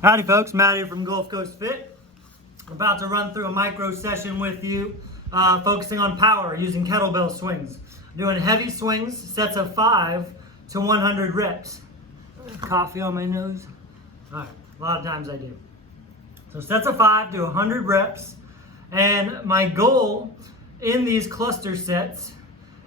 Howdy folks, Matt here from Gulf Coast Fit. I'm about to run through a micro session with you, focusing on power using kettlebell swings. I'm doing heavy swings, sets of 5 to 100 reps. Coffee on my nose. All right, a lot of times I do. So sets of 5 to 100 reps. And my goal in these cluster sets,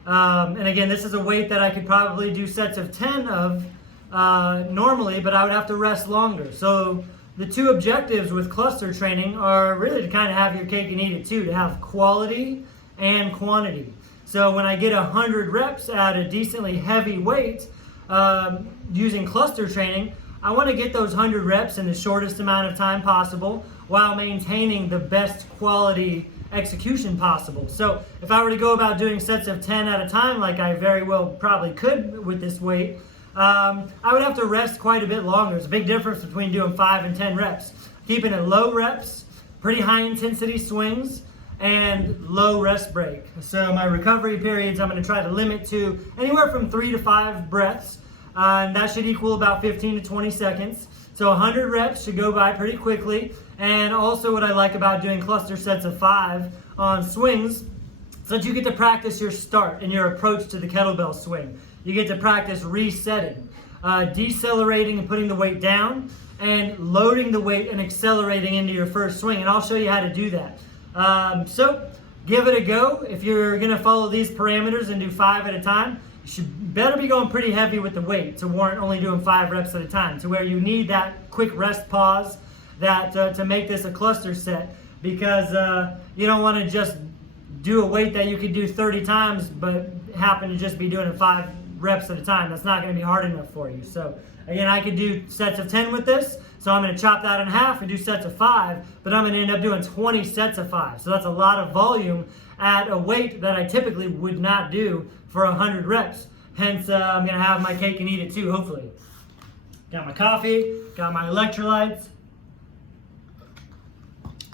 and again, this is a weight that I could probably do sets of 10 of normally, but I would have to rest longer. So the two objectives with cluster training are really to kind of have your cake and eat it too, to have quality and quantity. So when I get 100 reps at a decently heavy weight using cluster training, I want to get those 100 reps in the shortest amount of time possible while maintaining the best quality execution possible. So if I were to go about doing sets of 10 at a time, like I very well probably could with this weight, I would have to rest quite a bit longer. There's a big difference between doing 5 and 10 reps. Keeping it low reps, pretty high intensity swings, and low rest break. So my recovery periods I'm going to try to limit to anywhere from 3 to 5 breaths, and that should equal about 15 to 20 seconds. So 100 reps should go by pretty quickly. And also what I like about doing cluster sets of 5 on swings, so that you get to practice your start and your approach to the kettlebell swing. You get to practice resetting, decelerating and putting the weight down, and loading the weight and accelerating into your first swing. And I'll show you how to do that. So give it a go. If you're going to follow these parameters and do 5 at a time, you should better be going pretty heavy with the weight to warrant only doing 5 reps at a time, to where you need that quick rest pause that to make this a cluster set, because you don't want to just do a weight that you could do 30 times but happen to just be doing it 5 reps at a time. That's not going to be hard enough for you. So again, I could do sets of 10 with this, so I'm going to chop that in half and do sets of 5, but I'm going to end up doing 20 sets of 5. So that's a lot of volume at a weight that I typically would not do for 100 reps. Hence, I'm going to have my cake and eat it too, hopefully. Got my coffee, got my electrolytes,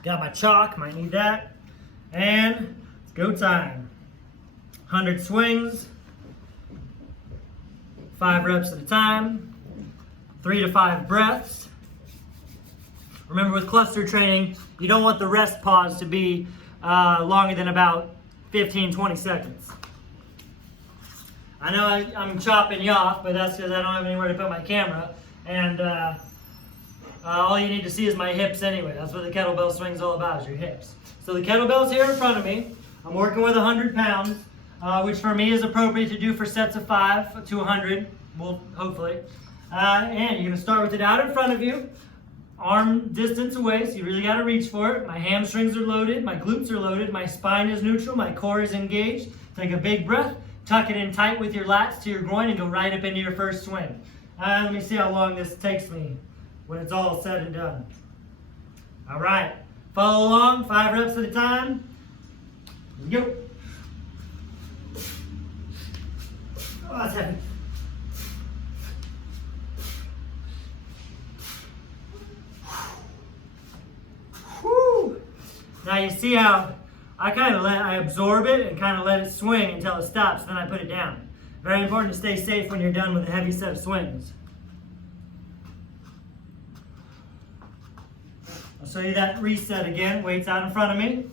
got my chalk, might need that, and it's go time. 100 swings, 5 reps at a time, 3 to 5 breaths. Remember, with cluster training, you don't want the rest pause to be longer than about 15-20 seconds. I know I'm chopping you off, but that's because I don't have anywhere to put my camera, and all you need to see is my hips anyway. That's what the kettlebell swing is all about, is your hips. So the kettlebell's here in front of me. I'm working with 100 pounds. Which for me is appropriate to do for sets of 5 to 100, well, hopefully. And you're going to start with it out in front of you, arm distance away, so you really got to reach for it. My hamstrings are loaded, my glutes are loaded, my spine is neutral, my core is engaged. Take a big breath, tuck it in tight with your lats to your groin, and go right up into your first swing. Let me see how long this takes me when it's all said and done. All right, follow along, 5 reps at a time. Go. Oh, that's heavy. Whew. Now you see how I absorb it and kind of let it swing until it stops, then I put it down. Very important to stay safe when you're done with a heavy set of swings. I'll show you that reset again. Weight's out in front of me.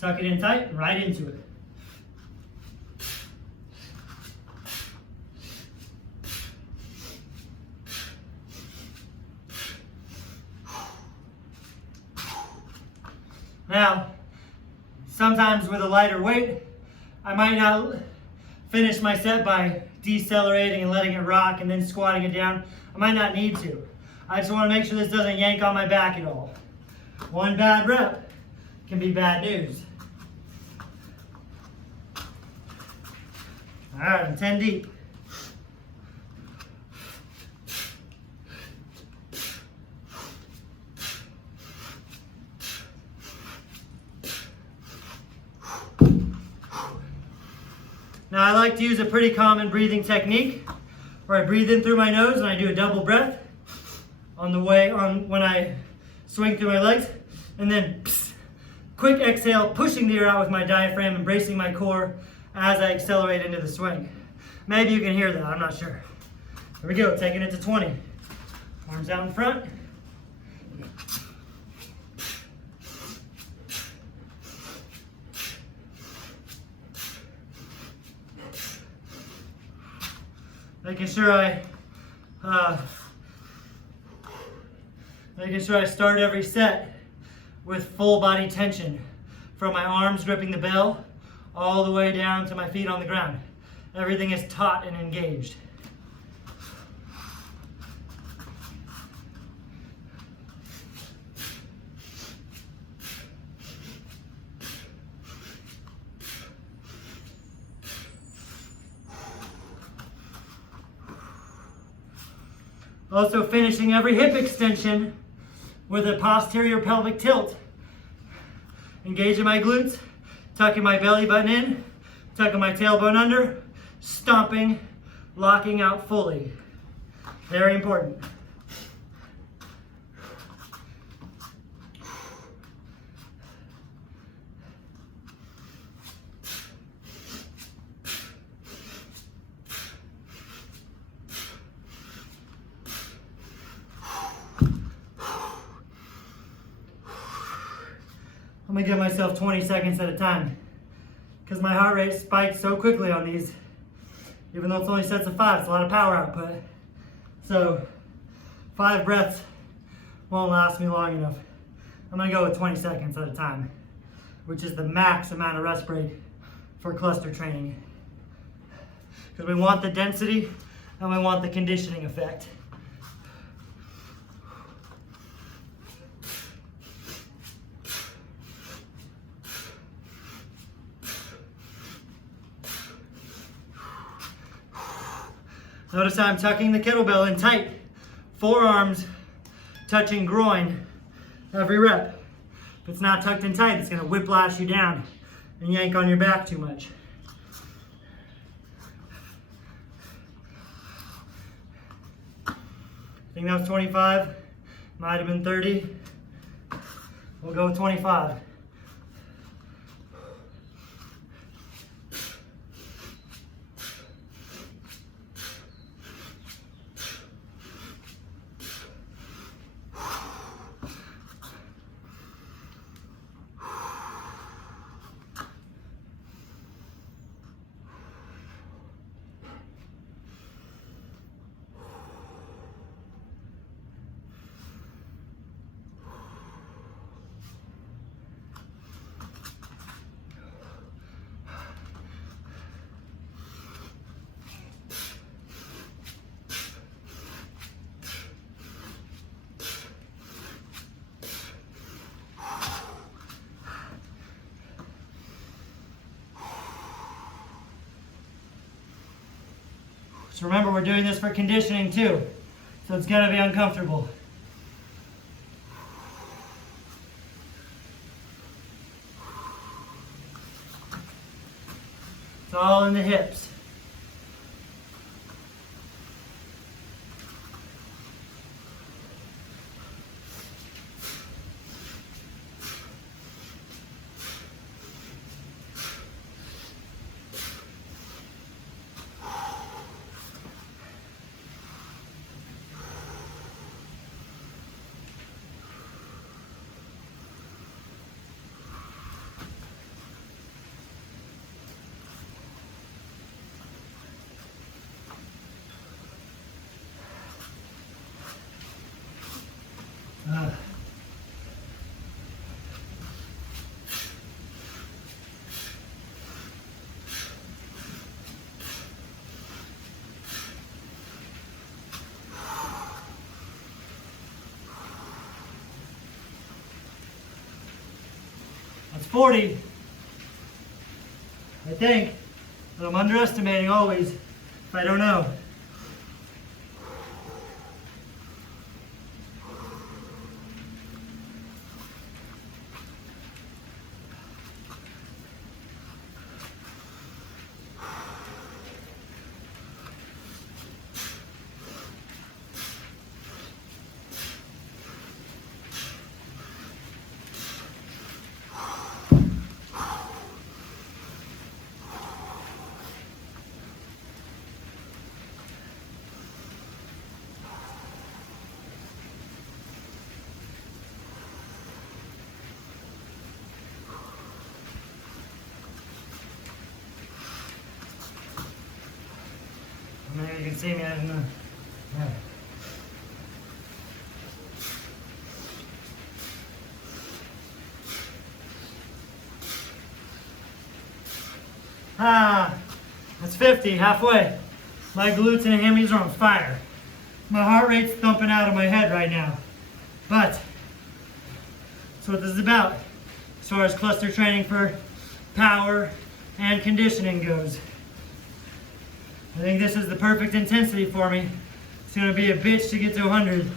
Tuck it in tight and right into it. Now, sometimes with a lighter weight, I might not finish my set by decelerating and letting it rock and then squatting it down. I might not need to. I just want to make sure this doesn't yank on my back at all. One bad rep can be bad news. All right, I'm 10 deep. Now I like to use a pretty common breathing technique where I breathe in through my nose and I do a double breath on the way when I swing through my legs, and then quick exhale, pushing the air out with my diaphragm and bracing my core as I accelerate into the swing. Maybe you can hear that, I'm not sure. Here we go, taking it to 20. Arms out in front, Making sure I start every set with full body tension, from my arms gripping the bell all the way down to my feet on the ground. Everything is taut and engaged. Also finishing every hip extension with a posterior pelvic tilt. Engaging my glutes, tucking my belly button in, tucking my tailbone under, stomping, locking out fully. Very important. I'm gonna give myself 20 seconds at a time because my heart rate spikes so quickly on these. Even though it's only sets of 5, it's a lot of power output. So 5 breaths won't last me long enough. I'm gonna go with 20 seconds at a time, which is the max amount of rest break for cluster training. Because we want the density and we want the conditioning effect. Notice how I'm tucking the kettlebell in tight. Forearms touching groin every rep. If it's not tucked in tight, it's gonna whiplash you down and yank on your back too much. I think that was 25, might have been 30. We'll go with 25. So remember, we're doing this for conditioning too, so it's gonna be uncomfortable. It's all in the hips. That's 40, I think, but I'm underestimating always if I don't know. you can see me. I don't know. Yeah. That's 50, halfway. My glutes and hammies are on fire. My heart rate's thumping out of my head right now. But that's what this is about as far as cluster training for power and conditioning goes. I think this is the perfect intensity for me. It's going to be a bitch to get to 100.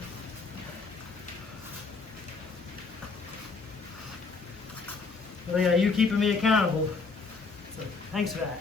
Well, yeah, you keeping me accountable. So thanks for that.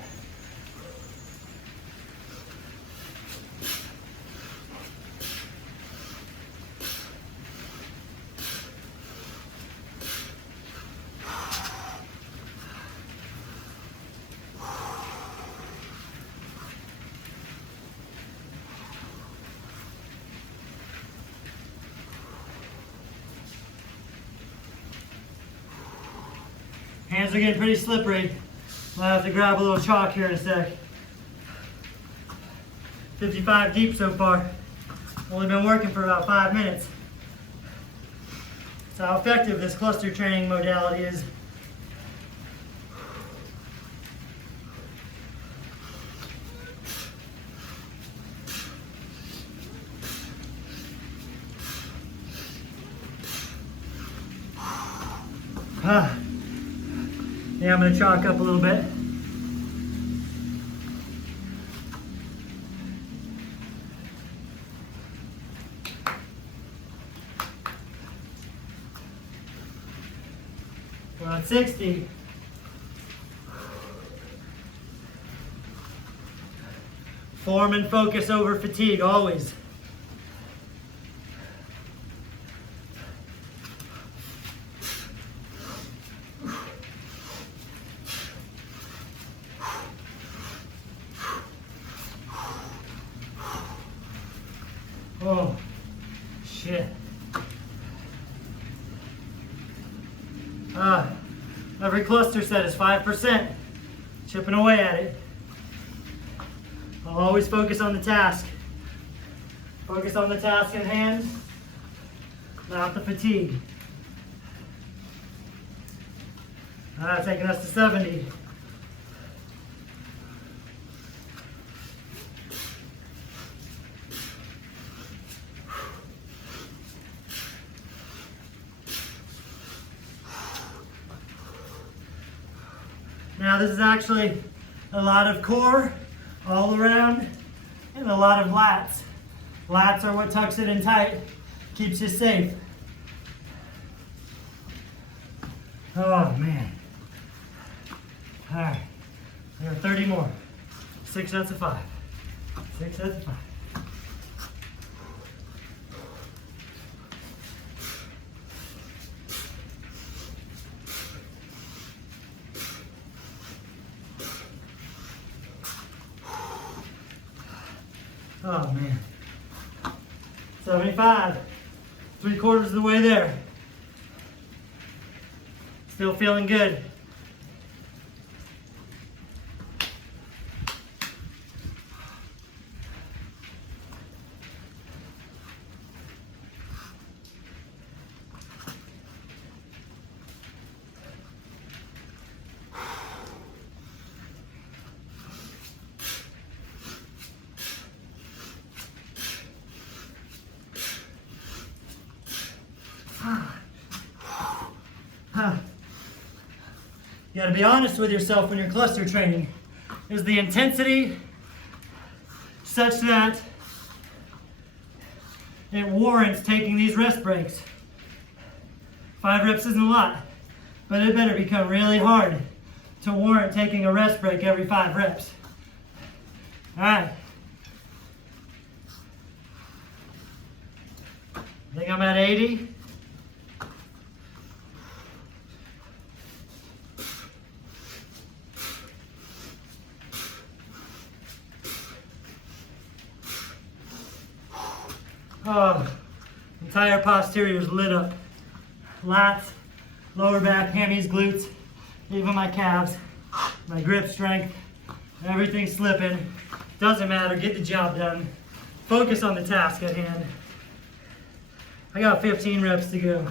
Hands are getting pretty slippery. Might have to grab a little chalk here in a sec. 55 deep so far. Only been working for about 5 minutes. That's how effective this cluster training modality is. Yeah, I'm going to chalk up a little bit. We're at 60. Form and focus over fatigue, always. Oh, shit. Every cluster set is 5%. Chipping away at it. I'll always focus on the task. Focus on the task at hand, not the fatigue. Taking us to 70. Now this is actually a lot of core all around and a lot of lats. Lats are what tucks it in tight, keeps you safe. Oh man. All right, there are 30 more. 6 sets of 5. 6 sets of 5. Oh man. 75. 3/4 of the way there. Still feeling good. You gotta be honest with yourself when you're cluster training. Is the intensity such that it warrants taking these rest breaks? 5 reps isn't a lot, but it better become really hard to warrant taking a rest break every 5 reps. All right. I think I'm at 80. Oh, entire posterior is lit up. Lats, lower back, hammies, glutes, even my calves, my grip strength, everything's slipping. Doesn't matter, get the job done. Focus on the task at hand. I got 15 reps to go.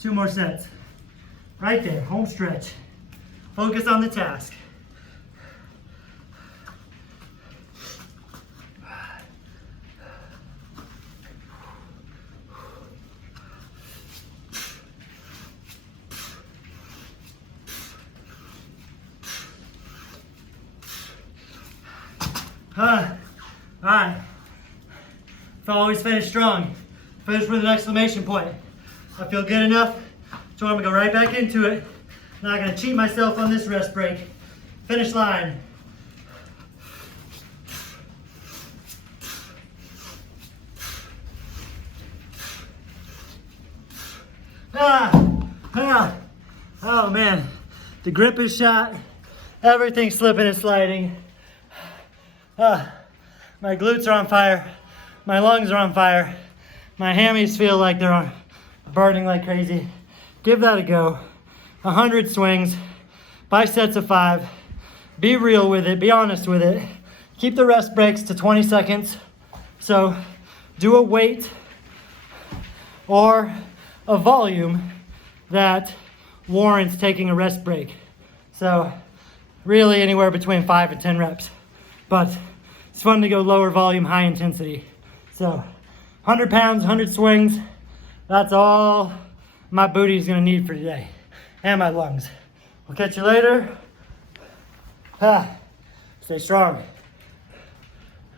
Two more sets. Right there, home stretch. Focus on the task. All right. If I always finish strong, finish with an exclamation point. I feel good enough, so I'm gonna go right back into it. Not gonna cheat myself on this rest break. Finish line. Oh man, the grip is shot. Everything's slipping and sliding. My glutes are on fire. My lungs are on fire. My hammies feel like they're burning like crazy. Give that a go. 100 swings, 5 sets of 5. Be real with it, be honest with it. Keep the rest breaks to 20 seconds. So do a weight or a volume that warrants taking a rest break. So really anywhere between 5 and 10 reps. But it's fun to go lower volume, high intensity. So 100 pounds, 100 swings. That's all my booty is gonna need for today. And my lungs. We'll catch you later. Stay strong.